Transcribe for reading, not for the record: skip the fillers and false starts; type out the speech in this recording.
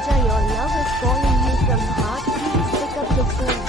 Raja, your love is calling you from heart. Please pick up the phone.